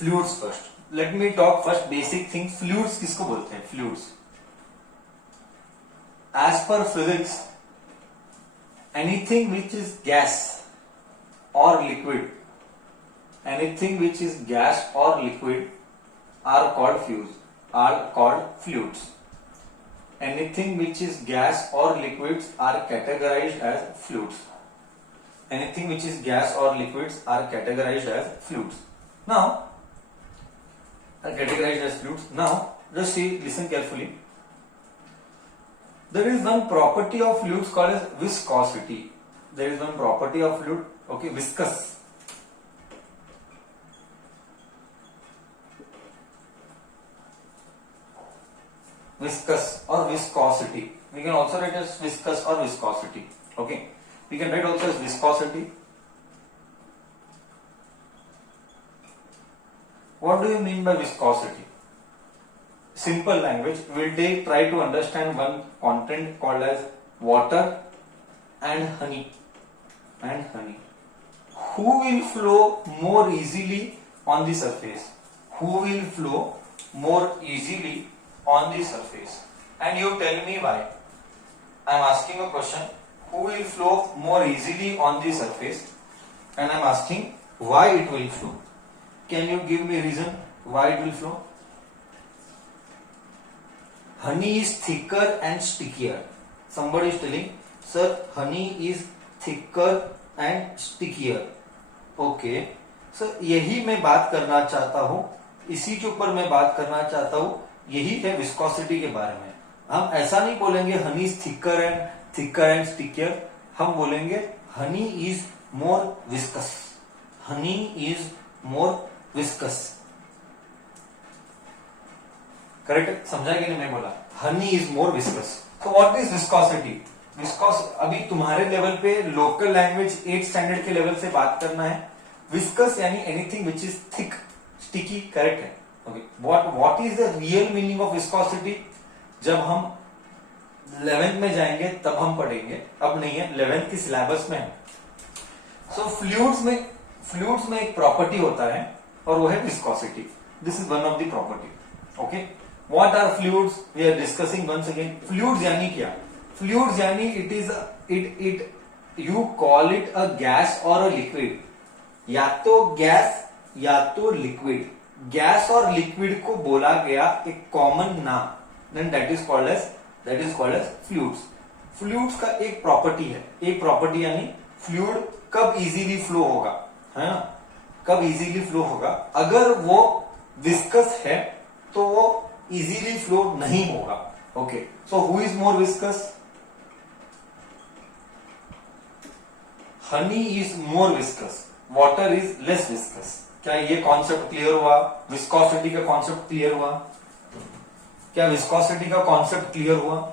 Fluids first, let me talk first basic thing. Fluids किसको बोलते हैं? Fluids as per physics anything which is gas और liquid, anything which is gas or liquid are called fluids. Anything which is gas or liquids are categorized as fluids. Anything which is gas or liquids are categorized as fluids. Now just see, listen carefully. There is one property of fluids called as viscosity. There is one property of fluid, okay, viscous. Viscous or viscosity. We can also write as viscous or viscosity. Okay. We can write also as viscosity. What do you mean by viscosity? Simple language. We'll try to understand one content called as water and honey. Who will flow more easily on the surface? Who will flow more easily on the surface? And you tell me why. I am asking a question. Who will flow more easily on the surface? And I am asking why it will flow. Can you give me reason why it will flow? Honey is thicker and stickier. Somebody is telling, sir, honey is thicker and stickier. Okay. Sir यही मैं बात करना चाहता हूं, इसी के ऊपर मैं बात करना चाहता हूं, यही है विस्कोसिटी के बारे में। हम ऐसा नहीं बोलेंगे हनी इज थिकर एंड स्टिकियर, हम बोलेंगे Honey is more viscous. Honey is more viscous. Correct? समझा कि नहीं? मैं बोला हनी इज मोर विस्कस। तो व्हाट इज विस्कोसिटी? अभी तुम्हारे लेवल पे लोकल लैंग्वेज 8th स्टैंडर्ड के लेवल से बात करना है। विस्कस यानी anything which is thick, sticky, correct है। Okay. What is the real meaning of viscosity? जब हम 11th में जाएंगे तब हम पढ़ेंगे, अब नहीं है, 11th की सिलेबस में है। So फ्लूइड्स में एक प्रॉपर्टी होता है और वो है viscosity. This is one of the property. Okay, what are fluids? We are discussing once again. Fluids यानी क्या? फ्लूइड्स यानी it you call it a gas और अ लिक्विड, या तो गैस या तो लिक्विड। गैस और लिक्विड को बोला गया एक कॉमन नाम, then that is called as fluids. Fluids का एक प्रॉपर्टी है, एक प्रॉपर्टी यानी फ्लूइड कब इजीली फ्लो होगा, है ना? कब इजीली फ्लो होगा? अगर वो विस्कस है तो वो इजीली फ्लो नहीं होगा। Okay, so who is more viscous? Honey is more viscous, water is less viscous. क्या ये कॉन्सेप्ट क्लियर हुआ? विस्कोसिटी का कॉन्सेप्ट क्लियर हुआ? क्या विस्कोसिटी का कॉन्सेप्ट क्लियर हुआ?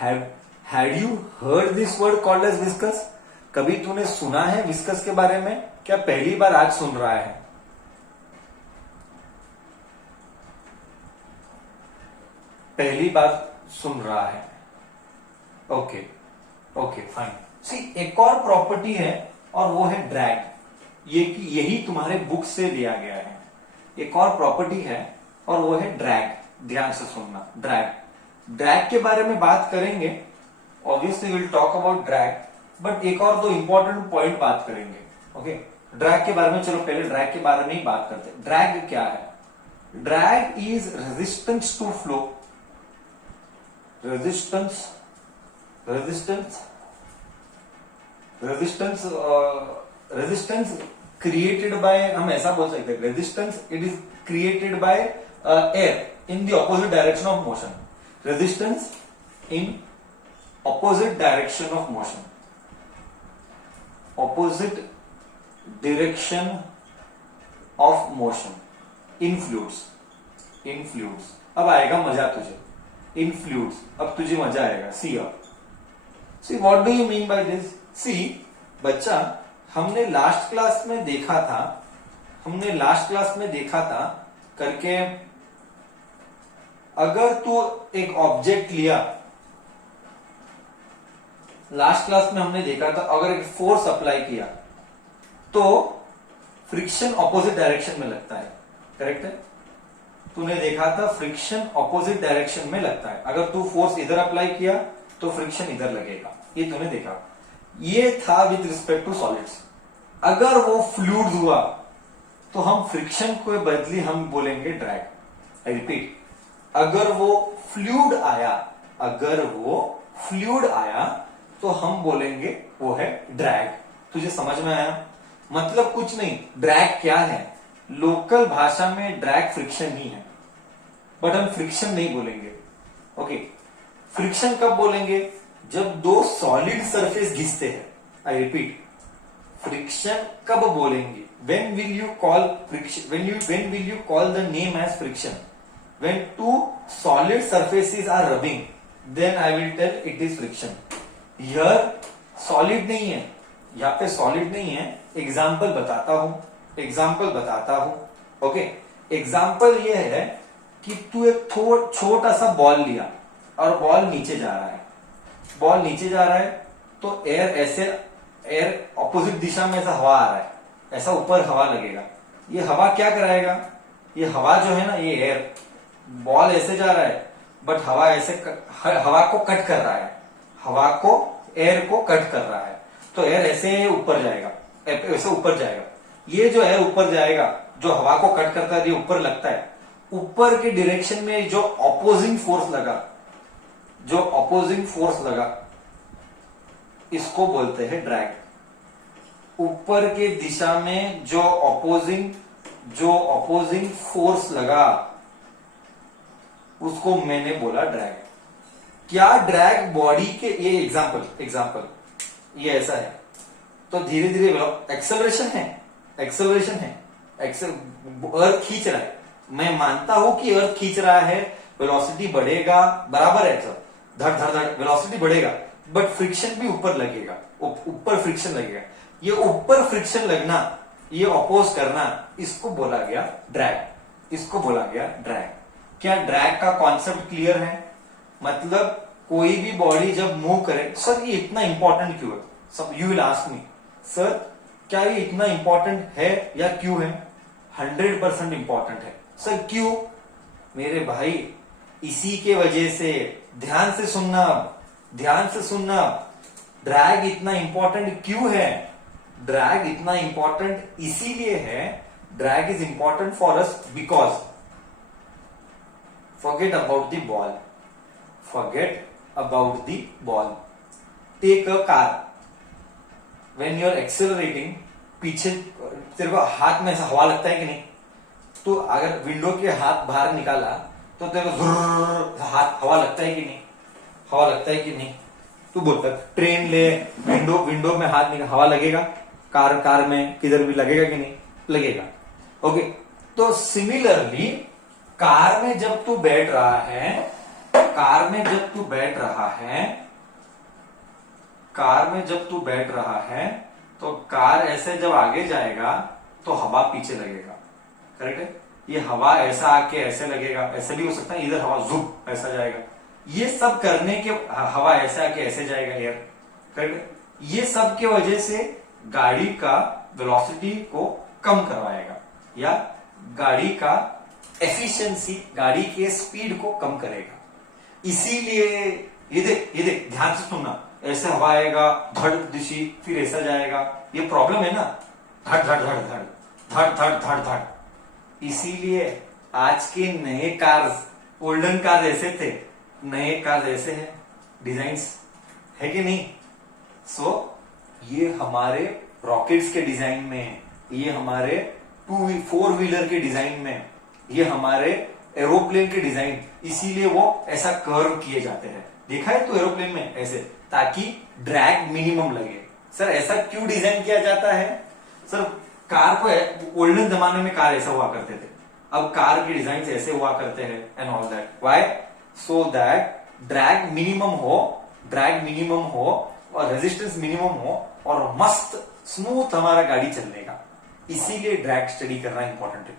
Had you heard this word called as viscous? कभी तूने सुना है विस्कस के बारे में? क्या पहली बार आज सुन रहा है? पहली बार सुन रहा है। Okay, fine. सी, एक और प्रॉपर्टी है और वो है ड्रैग। यही तुम्हारे बुक से दिया गया है। एक और प्रॉपर्टी है और वो है ड्रैग। ध्यान से सुनना, ड्रैग के बारे में बात करेंगे। Obviously will talk about drag, but एक और दो इंपॉर्टेंट पॉइंट बात करेंगे। ओके, ड्रैग के बारे में चलो पहले ड्रैग के बारे में ही बात करते हैं। ड्रैग क्या है? Drag is resistance to flow. Resistance created by, हम ऐसा बोल सकते हैं, resistance it is created by air in the opposite direction of motion. Resistance in opposite direction of motion, opposite direction of motion in fluids. अब आएगा मजा तुझे, इन fluids अब तुझे मजा आएगा। See what do you mean by this? See बच्चा, हमने लास्ट क्लास में देखा था करके, अगर तू एक ऑब्जेक्ट लिया, लास्ट क्लास में हमने देखा था, अगर एक फोर्स अप्लाई किया तो फ्रिक्शन ऑपोजिट डायरेक्शन में लगता है, करेक्ट है। तूने देखा था फ्रिक्शन ऑपोजिट डायरेक्शन में लगता है, अगर तू फोर्स इधर अप्लाई किया तो फ्रिक्शन इधर लगेगा, ये तूने देखा। ये था विद रिस्पेक्ट टू सॉलिड्स। अगर वो फ्लूइड हुआ तो हम फ्रिक्शन को बदली हम बोलेंगे ड्रैग। आई रिपीट, अगर वो फ्लूइड आया, अगर वो फ्लूइड आया तो हम बोलेंगे वो है ड्रैग। तुझे समझ में आया? मतलब कुछ नहीं, ड्रैग क्या है, लोकल भाषा में ड्रैग फ्रिक्शन ही है, बट हम फ्रिक्शन नहीं बोलेंगे। ओके, फ्रिक्शन कब बोलेंगे, जब दो सॉलिड सरफेस घिसते हैं। आई रिपीट, फ्रिक्शन कब बोलेंगे, when will you call friction, when will you call the name as friction, when two solid surfaces are rubbing, then I will tell it is friction। Here solid नहीं है, यहाँ पे solid नहीं है। Example बताता हूं, ओके। एग्जाम्पल ये है कि तू एक छोटा सा बॉल लिया और बॉल नीचे जा रहा है, तो एयर ऑपोजिट दिशा में ऐसा हवा आ रहा है, ऐसा ऊपर हवा लगेगा। ये हवा क्या कराएगा, ये हवा जो है ना, ये एयर, बॉल ऐसे जा रहा है बट हवा ऐसे हवा को कट कर रहा है, हवा को एयर को कट कर रहा है, तो एयर ऐसे ऊपर जाएगा, ऐसे ऊपर जाएगा। ये जो एयर ऊपर जाएगा, जो हवा को कट करता है, ये ऊपर लगता है। ऊपर के डायरेक्शन में जो ऑपोजिंग फोर्स लगा, इसको बोलते हैं ड्रैग। ऊपर के दिशा में जो ऑपोजिंग फोर्स लगा, उसको मैंने बोला ड्रैग। क्या ड्रैग बॉडी के, ये एग्जांपल ये ऐसा है, तो धीरे धीरे एक्सेलरेशन है, अर्थ खींच रहा है। मैं मानता हूं कि अर्थ खींच रहा है, वेलोसिटी बढ़ेगा, बराबर है सब, धड़ धड़ धड़ वेलोसिटी बढ़ेगा, बट फ्रिक्शन भी ऊपर लगेगा, ऊपर फ्रिक्शन लगेगा। ये ऊपर फ्रिक्शन लगना, ये अपोज करना, इसको बोला गया ड्रैग। क्या ड्रैग का कॉन्सेप्ट क्लियर है? मतलब कोई भी बॉडी जब मूव करे, सर ये इतना इंपॉर्टेंट क्यों है, सब you will ask me, sir क्या ये इतना इंपॉर्टेंट है या क्यों है? 100% इंपॉर्टेंट है। सर क्यों? मेरे भाई इसी के वजह से, ध्यान से सुनना, ड्रैग इतना इंपॉर्टेंट क्यों है? ड्रैग इतना इंपॉर्टेंट इसीलिए है, drag is important for us because, forget about the ball, take a car, when you are accelerating, पीछे तेरे को हाथ में ऐसा हवा लगता है कि नहीं? तो अगर विंडो के हाथ बाहर निकाला तो तेरे को हाथ हवा लगता है कि नहीं? तू बोलता ट्रेन ले, विंडो में हाथ निकाल, हवा लगेगा? कार में किधर भी लगेगा कि नहीं? लगेगा। ओके, तो सिमिलरली कार में जब तू बैठ रहा है, तो कार ऐसे जब आगे जाएगा तो हवा पीछे लगेगा, करेक्ट है? ये हवा ऐसा आके ऐसे लगेगा, ऐसे भी हो सकता है, इधर हवा जुप ऐसा जाएगा। ये सब करने के, हवा ऐसे आके ऐसे जाएगा एयर, करेक्ट? ये सब के वजह से गाड़ी का वेलोसिटी को कम करवाएगा, या गाड़ी का एफिशिएंसी, गाड़ी के स्पीड को कम करेगा। इसीलिए ये देख ध्यान से सुनना, ऐसे हवा आएगा धड़ दिशी, फिर ऐसा जाएगा, ये प्रॉब्लम है ना, धड़ धड़ धड़ धड़ धड़ धड़ धड़ धड़। इसीलिए आज के नए कार्स, ओल्डन कार ऐसे थे, नए कार ऐसे हैं, डिजाइन्स है कि नहीं? ये हमारे रॉकेट्स के डिजाइन में, ये हमारे 4 व्हीलर के डिजाइन में, ये हमारे एरोप्लेन के डिजाइन, इसीलिए वो ऐसा कर्व किए जाते हैं। देखा है तो एरोप्लेन में ऐसे, ताकि ड्रैग मिनिमम लगे। सर ऐसा क्यों डिजाइन किया जाता है? सर कार को, ओल्डन जमाने में कार ऐसा हुआ करते थे, अब कार के डिजाइन ऐसे हुआ करते हैं and all that. Why? So that drag minimum हो और रेजिस्टेंस मिनिमम हो और मस्त स्मूथ हमारा गाड़ी चलने का। इसीलिए ड्रैग स्टडी करना इंपॉर्टेंट है।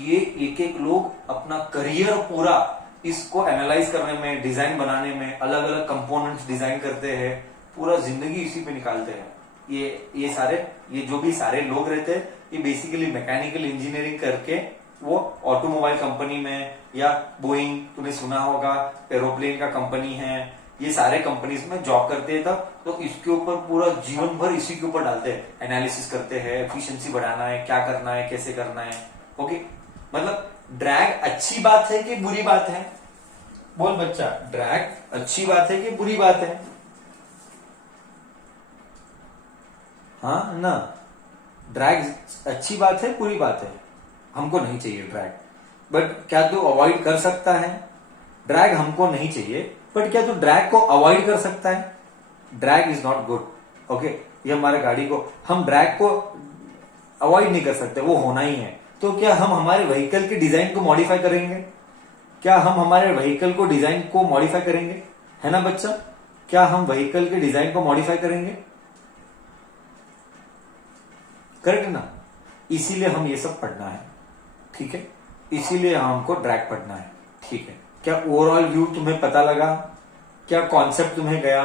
ये एक लोग अपना करियर पूरा इसको एनालाइज करने में, डिजाइन बनाने में, अलग अलग कंपोनेंट्स डिजाइन करते हैं, पूरा जिंदगी इसी पे निकालते हैं। ये सारे, ये जो भी सारे लोग रहते हैं, ये बेसिकली मैकेनिकल इंजीनियरिंग करके वो ऑटोमोबाइल कंपनी में, या बोइंग तूने सुना होगा, एरोप्लेन का कंपनी है, ये सारे कंपनीज में जॉब करते हैं तब, तो इसके ऊपर पूरा जीवन भर इसी के ऊपर डालते हैं, एनालिसिस करते हैं, एफिशिएंसी बढ़ाना है, क्या करना है, कैसे करना है। ओके, मतलब ड्रैग अच्छी बात है कि बुरी बात है? बोल बच्चा, ड्रैग अच्छी बात है कि बुरी बात है? हाँ ना, ड्रैग अच्छी बात है, बुरी बात है? हमको नहीं चाहिए ड्रैग, बट क्या तू अवॉइड कर सकता है? ड्रैग हमको नहीं चाहिए, बट क्या तू ड्रैग को अवॉइड कर सकता है? Drag is not good. Okay, ये हमारे गाड़ी को, हम ड्रैग को अवॉइड नहीं कर सकते, वो होना ही है। तो क्या हम हमारे व्हीकल के डिजाइन को मॉडिफाई करेंगे? क्या हम हमारे व्हीकल को डिजाइन को मॉडिफाई करेंगे? है ना बच्चा, क्या हम व्हीकल के डिजाइन को मॉडिफाई करेंगे? करेक्ट ना? इसीलिए हम ये सब पढ़ना है, ठीक है, इसीलिए हमको ड्रैग पढ़ना है, ठीक है। क्या ओवरऑल व्यू तुम्हें पता लगा? क्या कॉन्सेप्ट तुम्हें गया?